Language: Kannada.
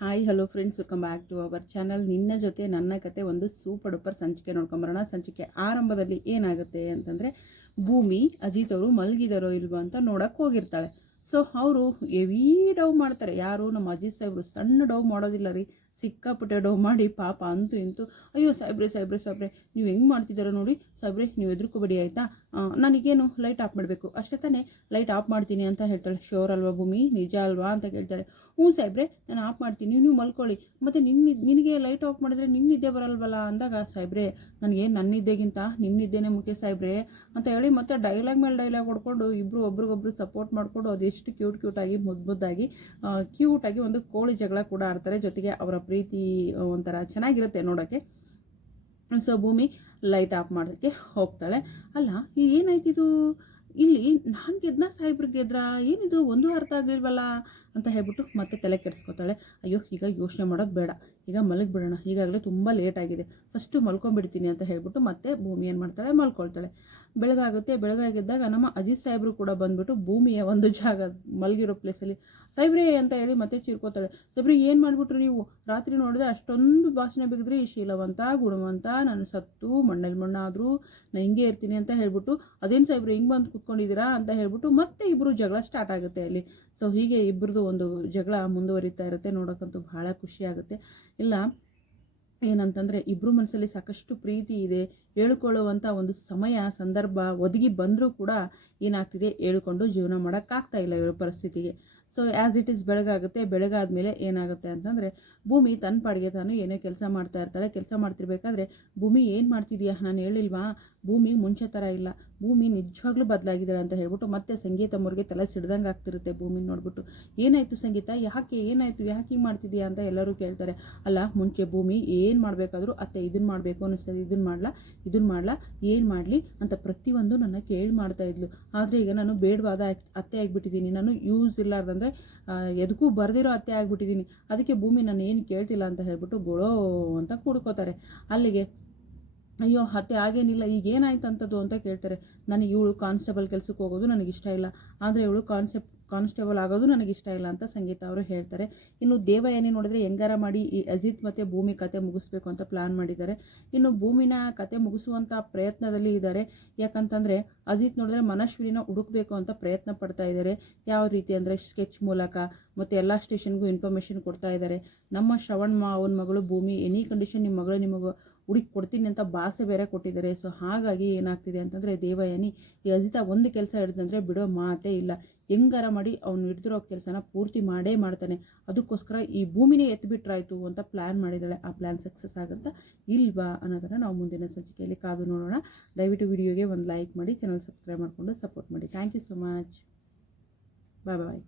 Hi hello friends, welcome back to our channel. ನಿನ್ನ ಜೊತೆ ನನ್ನ ಕತೆ ಒಂದು ಸೂಪರ್ ಡೂಪರ್ ಸಂಚಿಕೆ ನೋಡ್ಕೊಂಬರೋಣ. ಸಂಚಿಕೆ ಆರಂಭದಲ್ಲಿ ಏನಾಗುತ್ತೆ ಅಂತಂದರೆ, ಭೂಮಿ ಅಜಿತ್ ಅವರು ಮಲಗಿದಾರೋ ಇಲ್ವೋ ಅಂತ ನೋಡಕ್ಕೆ ಹೋಗಿರ್ತಾಳೆ. ಸೊ ಅವರು ಹೆವಿ ಡವ್ ಮಾಡ್ತಾರೆ. ಯಾರು ನಮ್ಮ ಅಜಿತ್ ಸಾಹೇಬ್ರು ಸಣ್ಣ ಡವ್ ಮಾಡೋದಿಲ್ಲ ರೀ, ಸಿಕ್ಕಾಪಟ್ಟೆ ಡವ್ ಮಾಡಿ ಪಾಪ ಅಂತೂ ಇಂತೂ ಅಯ್ಯೋ ಸಾಹೇಬ್ರೆ ನೀವು ಹೆಂಗೆ ಮಾಡ್ತಿದ್ದಾರೋ ನೋಡಿ ಸಾಹೇಬ್ರೆ, ನೀವು ಎದುರ್ಕೋಬೇಡಿ ಆಯಿತಾ, ನನಗೇನು ಲೈಟ್ ಆಫ್ ಮಾಡಬೇಕು ಅಷ್ಟೇ ತಾನೇ, ಲೈಟ್ ಆಫ್ ಮಾಡ್ತೀನಿ ಅಂತ ಹೇಳ್ತಾಳೆ. ಶೋರ್ ಅಲ್ವಾ ಭೂಮಿ, ನಿಜ ಅಲ್ವಾ ಅಂತ ಕೇಳ್ತಾರೆ. ಹ್ಞೂ ಸಾಹೇಬ್ರೆ ನಾನು ಆಫ್ ಮಾಡ್ತೀನಿ, ನೀವು ಮಲ್ಕೊಳ್ಳಿ, ಮತ್ತು ನಿನಗೆ ಲೈಟ್ ಆಫ್ ಮಾಡಿದ್ರೆ ನಿಮ್ಮ ನಿದ್ದೆ ಬರಲ್ವಲ್ಲ ಅಂದಾಗ, ಸಾಹೇಬ್ರೆ ನನಗೇನು ನನ್ನ ನಿದ್ದೆಗಿಂತ ನಿಮ್ಮ ನಿದ್ದೆನೇ ಮುಖ್ಯ ಸಾಹೇಬ್ರೆ ಅಂತ ಹೇಳಿ ಮತ್ತೆ ಡೈಲಾಗ್ ಮೇಲೆ ಡೈಲಾಗ್ ಹೊಡ್ಕೊಂಡು ಇಬ್ಬರು ಒಬ್ರಿಗೊಬ್ರು ಸಪೋರ್ಟ್ ಮಾಡಿಕೊಂಡು ಅದೆಷ್ಟು ಕ್ಯೂಟಾಗಿ ಮುದ್ದಾಗಿ ಕ್ಯೂಟಾಗಿ ಒಂದು ಕೋಳಿ ಜಗಳ ಕೂಡ ಆಡ್ತಾರೆ. ಜೊತೆಗೆ ಅವರ ಪ್ರೀತಿ ಒಂಥರ ಚೆನ್ನಾಗಿರುತ್ತೆ ನೋಡೋಕ್ಕೆ. ಸೊ ಭೂಮಿ ಲೈಟ್ ಆಫ್ ಮಾಡೋಕ್ಕೆ ಹೋಗ್ತಾಳೆ. ಅಲ್ಲ ಏನಾಯ್ತಿದು ಇಲ್ಲಿ, ನಾನು ಗೆದ್ನ ಸಾಹೇಬ್ರಿಗೆ ಗೆದ್ರಾ, ಏನಿದು ಒಂದು ಅರ್ಥ ಆಗಲಿಲ್ವಲ್ಲ ಅಂತ ಹೇಳ್ಬಿಟ್ಟು ಮತ್ತೆ ತಲೆ ಕೆಡಿಸ್ಕೊತಾಳೆ. ಅಯ್ಯೋ ಈಗ ಯೋಚನೆ ಮಾಡೋದು ಬೇಡ, ಈಗ ಮಲಗಿಬಿಡೋಣ, ಈಗಾಗಲೇ ತುಂಬ ಲೇಟ್ ಆಗಿದೆ, ಫಸ್ಟು ಮಲ್ಕೊಂಡ್ಬಿಡ್ತೀನಿ ಅಂತ ಹೇಳ್ಬಿಟ್ಟು ಮತ್ತೆ ಭೂಮಿ ಏನು ಮಾಡ್ತಾಳೆ, ಮಲ್ಕೊಳ್ತಾಳೆ. ಬೆಳಗಾಗುತ್ತೆ. ಬೆಳಗಾಗಿದ್ದಾಗ ನಮ್ಮ ಅಜಿತ್ ಸಾಹೇಬರು ಕೂಡ ಬಂದ್ಬಿಟ್ಟು ಭೂಮಿಯ ಒಂದು ಜಾಗ ಮಲಗಿರೋ ಪ್ಲೇಸಲ್ಲಿ ಸಾಹೇಬ್ರೆ ಅಂತ ಹೇಳಿ ಮತ್ತೆ ಚೀರ್ಕೋತಾಳೆ. ಸಾಹೇಬ್ರೆ ಏನು ಮಾಡಿಬಿಟ್ರು ನೀವು, ರಾತ್ರಿ ನೋಡಿದ್ರೆ ಅಷ್ಟೊಂದು ಭಾಷಣ ಬಿಗಿದ್ರಿ, ಶೀಲವಂತ ಗುಣವಂತ, ನಾನು ಸತ್ತು ಮಣ್ಣಲ್ಲಿ ಮಣ್ಣಾದರೂ ನಾನು ಹಿಂಗೆ ಇರ್ತೀನಿ ಅಂತ ಹೇಳ್ಬಿಟ್ಟು, ಅದೇನು ಸಾಹೇಬ್ರೆ ಹಿಂಗೆ ಬಂದು ಕೂತ್ಕೊಂಡಿದ್ದೀರಾ ಅಂತ ಹೇಳ್ಬಿಟ್ಟು ಮತ್ತೆ ಇಬ್ಬರು ಜಗಳ ಸ್ಟಾರ್ಟ್ ಆಗುತ್ತೆ ಅಲ್ಲಿ. ಸೊ ಹೀಗೆ ಇಬ್ಬರದು ಒಂದು ಜಗಳ ಮುಂದುವರಿತಾ ಇರುತ್ತೆ. ನೋಡೋಕ್ಕಂತೂ ಬಹಳ ಖುಷಿ ಆಗುತ್ತೆ. ಇಲ್ಲ ಏನಂತಂದರೆ ಇಬ್ಬರು ಮನಸ್ಸಲ್ಲಿ ಸಾಕಷ್ಟು ಪ್ರೀತಿ ಇದೆ, ಹೇಳ್ಕೊಳ್ಳುವಂಥ ಒಂದು ಸಮಯ ಸಂದರ್ಭ ಒದಗಿ ಬಂದರೂ ಕೂಡ ಏನಾಗ್ತಿದೆ, ಹೇಳ್ಕೊಂಡು ಜೀವನ ಮಾಡೋಕ್ಕಾಗ್ತಾ ಇಲ್ಲ ಇವರ ಪರಿಸ್ಥಿತಿಗೆ. ಸೊ ಆ್ಯಸ್ ಇಟ್ ಈಸ್ ಬೆಳಗಾಗುತ್ತೆ. ಬೆಳಗಾದ್ಮೇಲೆ ಏನಾಗುತ್ತೆ ಅಂತಂದರೆ, ಭೂಮಿ ತನ್ನ ಪಾಡಿಗೆ ತಾನು ಏನೋ ಕೆಲಸ ಮಾಡ್ತಾ ಇರ್ತಾಳೆ. ಕೆಲಸ ಮಾಡ್ತಿರ್ಬೇಕಾದ್ರೆ, ಭೂಮಿ ಏನು ಮಾಡ್ತಿದ್ಯಾ, ನಾನು ಹೇಳಿಲ್ವಾ, ಭೂಮಿ ಮುಂಚೆ ಥರ ಇಲ್ಲ, ಭೂಮಿ ನಿಜವಾಗ್ಲೂ ಬದಲಾಗಿದ್ದಾರೆ ಅಂತ ಹೇಳ್ಬಿಟ್ಟು ಮತ್ತೆ ಸಂಗೀತ ಅವ್ರಿಗೆ ತಲೆ ಸಿಡ್ದಂಗೆ ಆಗ್ತಿರುತ್ತೆ. ಭೂಮಿ ನೋಡ್ಬಿಟ್ಟು, ಏನಾಯಿತು ಸಂಗೀತ, ಏನಾಯಿತು ಯಾಕೆ ಹಿಂಗೆ ಮಾಡ್ತಿದ್ಯಾ ಅಂತ ಎಲ್ಲರೂ ಕೇಳ್ತಾರೆ. ಅಲ್ಲ ಮುಂಚೆ ಭೂಮಿ ಏನು ಮಾಡಬೇಕಾದ್ರೂ ಅತ್ತೆ ಇದನ್ನು ಮಾಡಬೇಕು ಅನ್ನಿಸ್ತದೆ, ಇದನ್ನು ಮಾಡಲ ಏನು ಮಾಡಲಿ ಅಂತ ಪ್ರತಿಯೊಂದು ನನ್ನ ಕೇಳಿ ಮಾಡ್ತಾ ಇದ್ಲು. ಆದರೆ ಈಗ ನಾನು ಬೇಡವಾದ ಅತ್ತೆ ಆಗಿಬಿಟ್ಟಿದ್ದೀನಿ, ನಾನು ಯೂಸ್ ಇಲ್ಲಾರ್ದಂದರೆ ಎದಕ್ಕೂ ಬರೆದಿರೋ ಅತ್ತೆ ಆಗಿಬಿಟ್ಟಿದ್ದೀನಿ, ಅದಕ್ಕೆ ಭೂಮಿ ನಾನು ಏನು ಕೇಳ್ತಿಲ್ಲ ಅಂತ ಹೇಳ್ಬಿಟ್ಟು ಗೊಳೋ ಅಂತ ಕೂಡ್ಕೋತಾರೆ. ಅಲ್ಲಿಗೆ ಅಯ್ಯೋ ಅತ್ತೆ ಹಾಗೇನಿಲ್ಲ, ಈಗ ಏನಾಯ್ತು ಅಂಥದ್ದು ಅಂತ ಕೇಳ್ತಾರೆ. ನನಗೆ ಇವಳು ಕಾನ್ಸ್ಟೇಬಲ್ ಕೆಲಸಕ್ಕೆ ಹೋಗೋದು ನನಗಿಷ್ಟ ಇಲ್ಲ, ಆದರೆ ಇವಳು ಕಾನ್ಸ್ಟೇಬಲ್ ಆಗೋದು ನನಗಿಷ್ಟ ಇಲ್ಲ ಅಂತ ಸಂಗೀತ ಅವರು ಹೇಳ್ತಾರೆ. ಇನ್ನು ದೇವಯಾನಿ ನೋಡಿದ್ರೆ ಹೆಂಗಾರ ಮಾಡಿ ಈ ಅಜಿತ್ ಮತ್ತು ಭೂಮಿ ಕತೆ ಮುಗಿಸ್ಬೇಕು ಅಂತ ಪ್ಲ್ಯಾನ್ ಮಾಡಿದ್ದಾರೆ. ಇನ್ನು ಭೂಮಿನ ಕತೆ ಮುಗಿಸುವಂಥ ಪ್ರಯತ್ನದಲ್ಲಿ ಇದ್ದಾರೆ. ಯಾಕಂತಂದರೆ ಅಜಿತ್ ನೋಡಿದ್ರೆ ಮನಶ್ವಿನಿನ ಹುಡುಕಬೇಕು ಅಂತ ಪ್ರಯತ್ನ ಪಡ್ತಾ ಇದ್ದಾರೆ. ಯಾವ ರೀತಿ ಅಂದರೆ ಸ್ಕೆಚ್ ಮೂಲಕ ಮತ್ತು ಎಲ್ಲ ಸ್ಟೇಷನ್ಗೂ ಇನ್ಫಾರ್ಮೇಷನ್ ಕೊಡ್ತಾ ಇದ್ದಾರೆ. ನಮ್ಮ ಶ್ರವಣ್ ಅವನ ಮಗಳು ಭೂಮಿ ಎನಿ ಕಂಡೀಷನ್ ನಿಮ್ಮ ಮಗಳು ನಿಮಗೆ ಹುಡುಕಿ ಕೊಡ್ತೀನಿ ಅಂತ ಭಾಷೆ ಬೇರೆ ಕೊಟ್ಟಿದ್ದಾರೆ. ಸೊ ಹಾಗಾಗಿ ಏನಾಗ್ತಿದೆ ಅಂತಂದರೆ, ದೇವಯಾನಿ ಈ ಅಜಿತ ಒಂದು ಕೆಲಸ ಹಿಡಿದಂದರೆ ಬಿಡೋ ಮಾತೇ ಇಲ್ಲ, ಹೆಂಗಾರ ಮಾಡಿ ಅವ್ನು ಹಿಡಿದಿರೋ ಕೆಲಸನ ಪೂರ್ತಿ ಮಾಡೇ ಮಾಡ್ತಾನೆ. ಅದಕ್ಕೋಸ್ಕರ ಈ ಭೂಮಿನೇ ಎತ್ತಿಬಿಟ್ರಾಯ್ತು ಅಂತ ಪ್ಲ್ಯಾನ್ ಮಾಡಿದ್ದಾಳೆ. ಆ ಪ್ಲ್ಯಾನ್ ಸಕ್ಸಸ್ ಆಗುತ್ತಾ ಇಲ್ವಾ ಅನ್ನೋದನ್ನು ನಾವು ಮುಂದಿನ ಸಂಚಿಕೆಯಲ್ಲಿ ಕಾದು ನೋಡೋಣ. ದಯವಿಟ್ಟು ವಿಡಿಯೋಗೆ ಒಂದು ಲೈಕ್ ಮಾಡಿ, ಚಾನಲ್ ಸಬ್ಸ್ಕ್ರೈಬ್ ಮಾಡಿಕೊಂಡು ಸಪೋರ್ಟ್ ಮಾಡಿ. Thank you so much. Bye.